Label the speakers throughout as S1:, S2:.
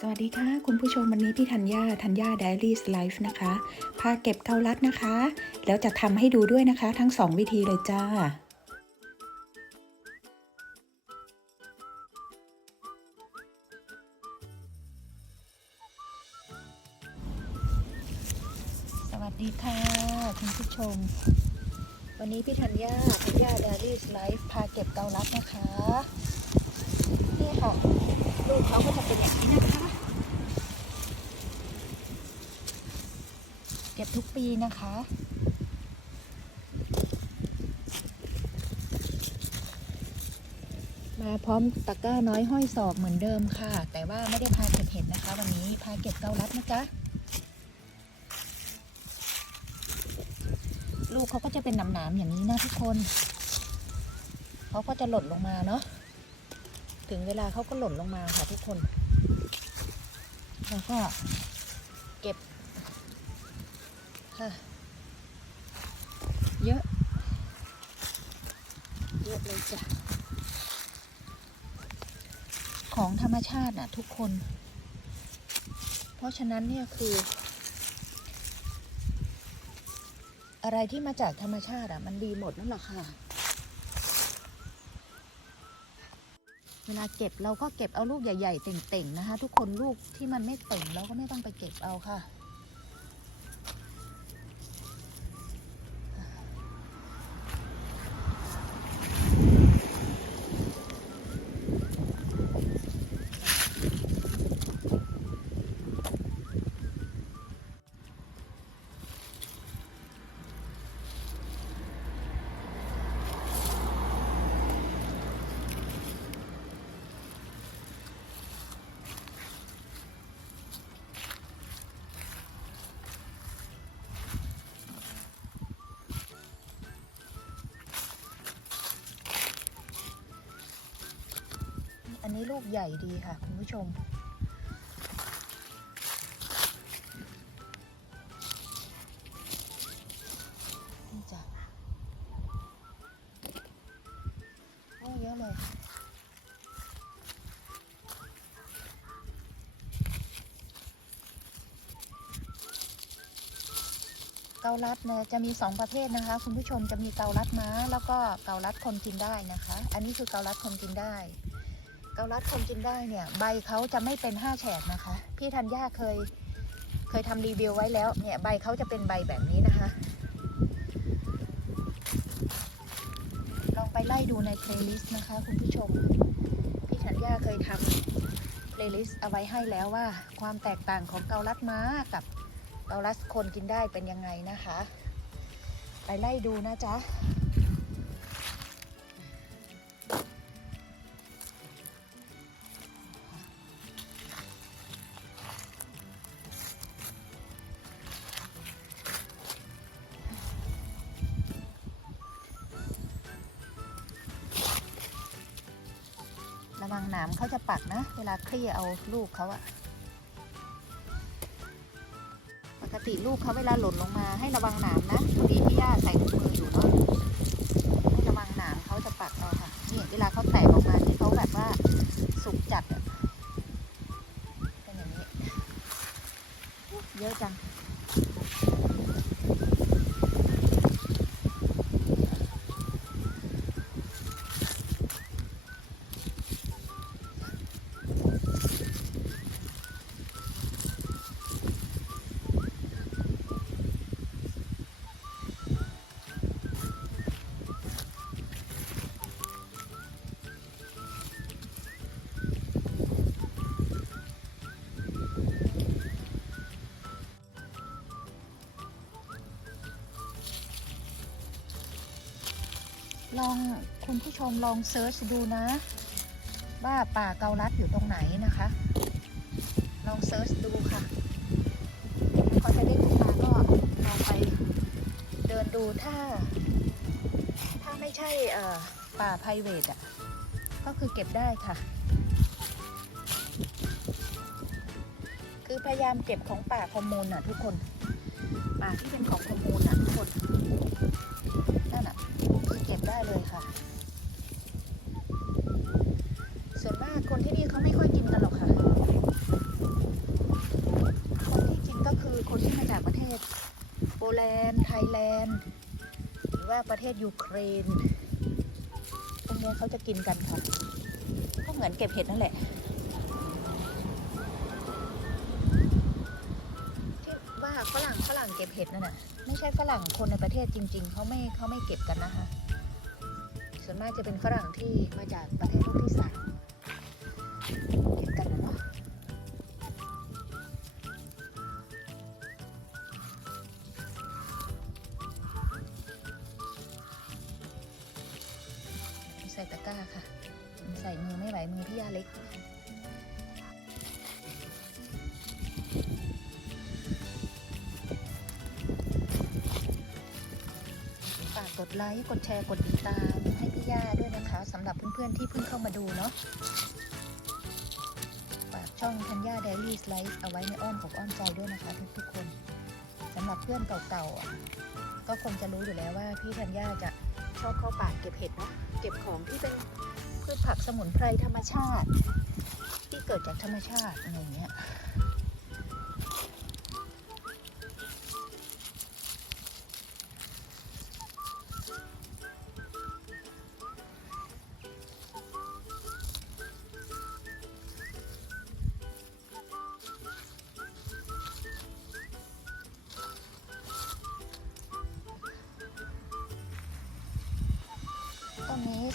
S1: สวัสดีค่ะคุณผู้ชมวันนี้พี่ธัญญาธัญญา Diaries Life นะคะ พาเก็บเกาลัดนะคะ แล้วจะทำให้ดูด้วยนะคะ ทั้งสองวิธีเลยจ้าสวัสดีค่ะคุณผู้ชม วันนี้พี่ธัญญาธัญญา Diaries Life พาเก็บเกาลัดนะคะ นี่ค่ะลูกเขาก็จะเป็นอย่างนี้นะคะ เก็บ ทุกปีนะคะ มาพร้อมตะกร้าน้อยห้อยศอกเหมือนเดิมค่ะ แต่ว่าไม่ได้พาเก็บเห็ดนะคะ วันนี้พาเก็บเกาลัดนะจ๊ะลูกเขาก็จะเป็นหนามๆอย่างนี้นะทุกคนเขาก็จะหล่นลงมาเนาะถึงเวลาเขาก็หล่นลงมาค่ะทุกคน แล้วก็ เยอะ เยอะเลยจ้ะ ของธรรมชาติน่ะ ทุกคน เพราะฉะนั้นเนี่ยคือ อะไรที่มาจากธรรมชาติอะ มันดีหมดนั่นแหละค่ะ เวลาเก็บเราก็เก็บเอาลูกใหญ่ ๆ เต่งๆนะคะ ทุกคนลูกที่มันไม่เต่งเราก็ไม่ต้องไปเก็บเอาค่ะ อั นี้ลูกใหญ่ดีค่ะ คุณผู้ชม นี่จ้ะโอ้เยอะเลยเกาลัดเนี่ยจะมีสองประเภทนะคะ คุณผู้ชมจะมีเกาลัดม้า แล้วก็เกาลัดคนกินได้นะคะ อันนี้คือเกาลัดคนกินได้ เกาลัดคนกินได้เนี่ย ใบเขาจะไม่เป็นห้าแฉกนะคะ พี่ธัญญาเคย เคยทำรีวิวไว้แล้ว เนี่ยใบเขาจะเป็นใบแบบนี้นะคะลองไปไล่ดูในเพลย์ลิสต์นะคะ คุณผู้ชม พี่ธัญญาเคยทำเพลย์ลิสต์เอาไว้ให้แล้วว่า ความแตกต่างของเกาลัดม้ากับเกาลัดคนกินได้เป็นยังไงนะคะ ไปไล่ดูนะจ๊ะ หนามเขาจะปักนะ เวลาคลี่เอาลูกเขาอะปกติลูกเขาเวลาหล่นลงมาให้ระวังหนามนะพอดีพี่ย่าใส่ถุงมืออยู่เนาะให้ระวังหนามเขาจะปักเอาค่ะนี่เวลาเขาแตกออกมาที่เขาแบบว่าสุกจัดอะเป็นอย่างนี้ เยอะจัง คุณผู้ชมลองเซิร์ชดูนะ ว่าป่าเกาลัดอยู่ตรงไหนนะคะ ลองเซิร์ชดูค่ะเขาจะเด้ขึ้นมาก็ลองไปเดินดูถ้า ถ้าไม่ใช่ป่าไพรเวทอะ ก็คือเก็บได้ค่ะ คือพยายามเก็บของป่าคอมมูลน่ะทุกคน ป่าที่เป็นของคอมมูลน่ะทุกคนอะ คือเก็บได้เลยค่ะ ส่วนมากคนที่นี่เขาไม่ค่อยกินกันหรอกค่ะ แลนด์หรือว่าประเทศยูเครนพวกนี้เขาจะกินกันค่ะก็เหมือนเก็บเห็ดนั่นแหละที่ว่าฝรั่งฝรั่งเก็บเห็ดนั่นน่ะไม่ใช่ฝรั่งคนในประเทศจริง ๆเขาไม่เขาไม่เก็บกันนะคะ ส่วนมากจะเป็นฝรั่งที่มาจากประเทศโลกที่สาม ฝากกดไลค์ กดแชร์ กดติดตาม ให้พี่ย่าด้วยนะคะสำหรับเพื่อนๆที่เพิ่งเข้ามาดูเนาะ ฝากช่องธัญญาเดลี่ไลฟ์เอาไว้ในอ้อมอกอ้อมใจด้วยนะคะทุกๆคนสำหรับเพื่อนเก่าๆก็คงจะรู้อยู่แล้วว่าพี่ธัญญาจะชอบเข้าป่าเก็บเห็ดเนาะ เก็บของที่เป็นพืชผักสมุนไพรธรรมชาติ ที่เกิดจากธรรมชาติอะไรอย่างเงี้ย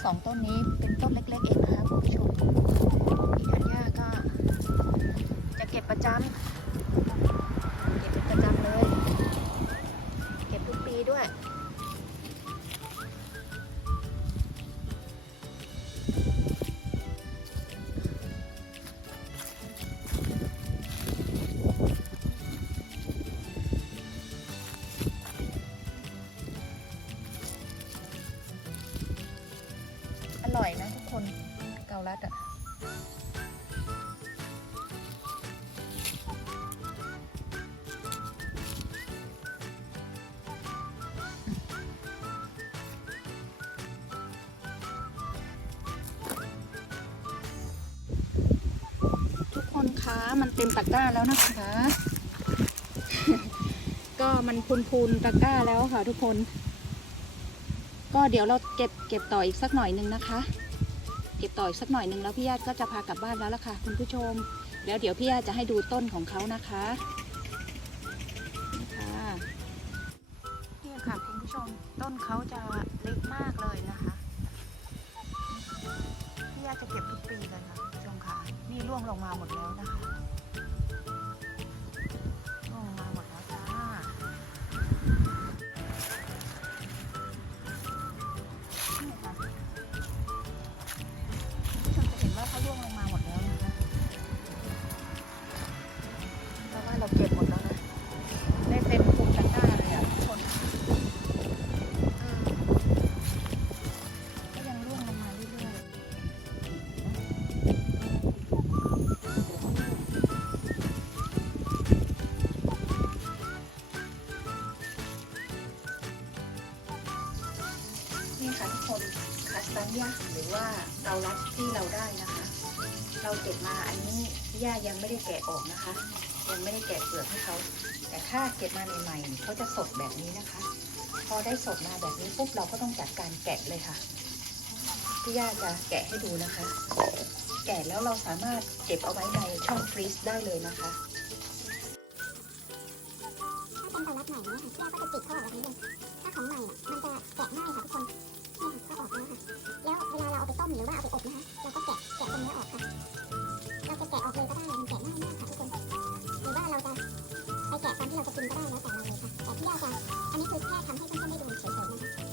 S1: สองต้นนี้เป็นต้นเล็กๆเองนะคะคุณผู้ชม ลัดอะทุกคนคะมันเต็มตะกร้าแล้วนะคะ ก็มันพูนๆตะกร้าแล้วค่ะทุกคน ก็เดี๋ยวเราเก็บเก็บต่ออีกสักหน่อยนึงนะคะ เก็บต่ออีกสักหน่อยหนึงแล้วพี่ญาติก็จะพากลับบ้านแล้วล่ะค่ะคุณผู้ชม แล้วเดี๋ยวพี่ญาติจะให้ดูต้นของเขานะคะนี่ค่ะนี่ค่ะคุณผู้ชมต้นเขาจะเล็กมากเลยนะคะพี่ญาติจะเก็บทุกปีเลยค่ะคุณผู้ชมค่ะนี่ร่วงลงมาหมดแล้วนะคะ ถ้าเก็บมาใหม่ๆเขาจะสดแบบนี้นะคะ พอได้สดมาแบบนี้ปุ๊บเราก็ต้องจัดการแกะเลยค่ะพี่ย่าจะแกะให้ดูนะคะ แกะแล้วเราสามารถเก็บเอาไว้ในช่องฟรีซได้เลยนะคะ
S2: ถ้าเป็นตลับใหม่เนี่ยค่ะพี่ก็จะปิดเขาออกแบบนี้เลยถ้าของใหม่อะมันจะแกะง่ายค่ะทุกคนนี่ค่ะก็ออกแล้วค่ะ แล้วเวลาเราเอาไปต้มหรือว่าเอาไปอบนะคะเราก็แกะแกะตรงนี้ออกค่ะ เราจะแกะออกเลยก็ได้มันแกะ แกะตอนที่เราจะกินก็ได้แล้วแต่เราเลยค่ะแต่ที่เราจะอันนี้คือแค่ทำให้เพื่อนๆได้ดูเฉยๆนะคะ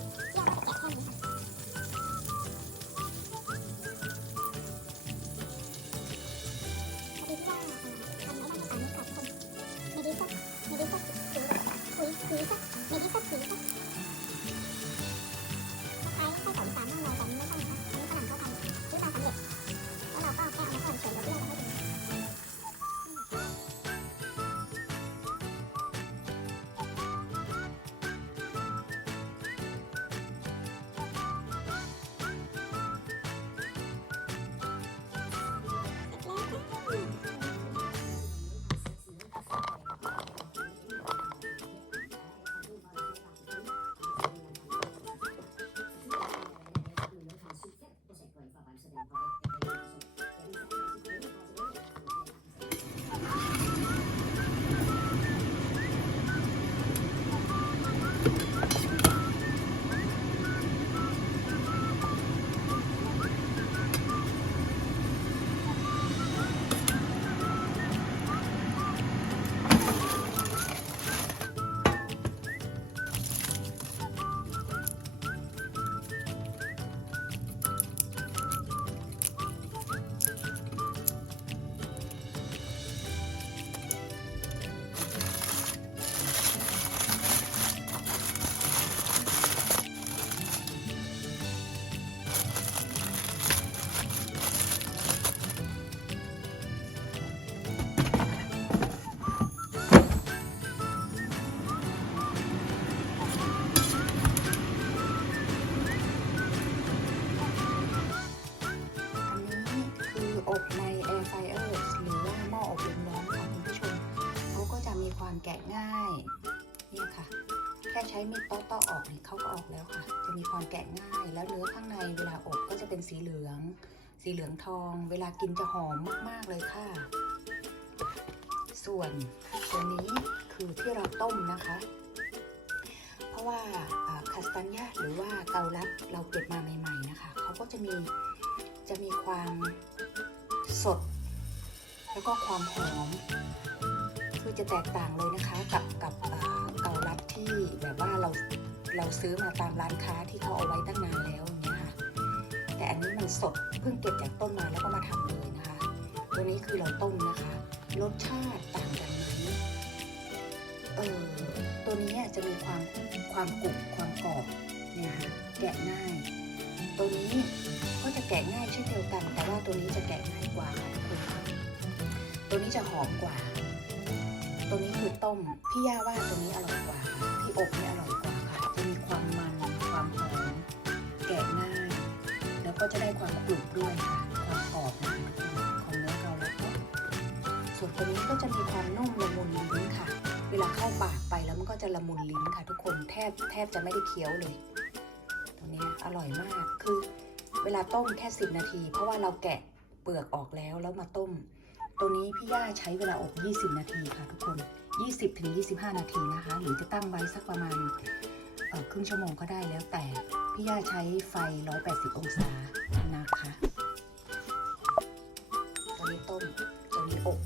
S2: ค่ใช้มีดเต้
S1: อๆออกนี่เขาก็ออกแล้วค่ะ จะมีความแกะง่าย แล้วเนื้อข้างในเวลาอบก็จะเป็นสีเหลือง สีเหลืองทอง เวลากินจะหอมมากๆเลยค่ะ ส่วนตัวนี้คือที่เราต้มนะคะ เพราะว่าคาสตันยาหรือว่าเกาลัดเราเก็บมาใหม่ ๆ นะคะเขาก็จะมีจะมีความสด แล้วก็ความหอม คือจะแตกต่างเลยนะคะกับกับ ที่แบบว่าเราเราซื้อมาตามร้านค้าที่เขาเอาไว้ตั้งนานแล้วอย่างเงี้ยค่ะ แต่อันนี้มันสดเพิ่งเก็บจากต้นมาแล้วก็มาทำเลยนะคะ ตัวนี้คือเราต้มนะคะ รสชาติต่างกันไหมเออตัวนี้จะมีความความกรุบความกรอบเนี่ยค่ะแกะง่าย ตัวนี้ก็จะแกะง่ายเช่นเดียวกัน แต่ว่าตัวนี้จะแกะง่ายกว่าค่ะตัวนี้จะหอมกว่า ตัวนี้คือต้ม พี่ย่าว่าตัวนี้อร่อยกว่าค่ะที่อบนี่อร่อยกว่าค่ะจะมีความมันความหอมแกะง่าย แล้วก็จะได้ความกรุบด้วยค่ะความกรอบนะของเนื้อเกาลัดเนาะส่วนตัวนี้ก็จะมีความนุ่มละมุนลิ้นค่ะ เวลาเข้าปากไปแล้วมันก็จะละมุนลิ้นค่ะ ทุกคนแทบแทบจะไม่ได้เคี้ยวเลย ตัวนี้อร่อยมากคือ เวลาต้มแค่ 10 นาที เพราะว่าเราแกะเปลือกออกแล้วแล้วมาต้ม ตัวนี้พี่ย่าใช้เวลาอบ 20 นาทีค่ะทุกคน 20ถึง25 นาทีนะคะ หรือจะตั้งไว้สักประมาณครึ่งชั่วโมงก็ได้แล้วแต่พี่ย่าใช้ไฟ 180 องศานะคะตัวนี้ต้มตัวนี้อบ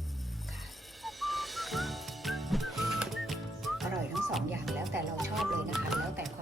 S1: อร่อยทั้งสองอย่างแล้วแต่เราชอบเลยนะคะ แล้วแต่ความ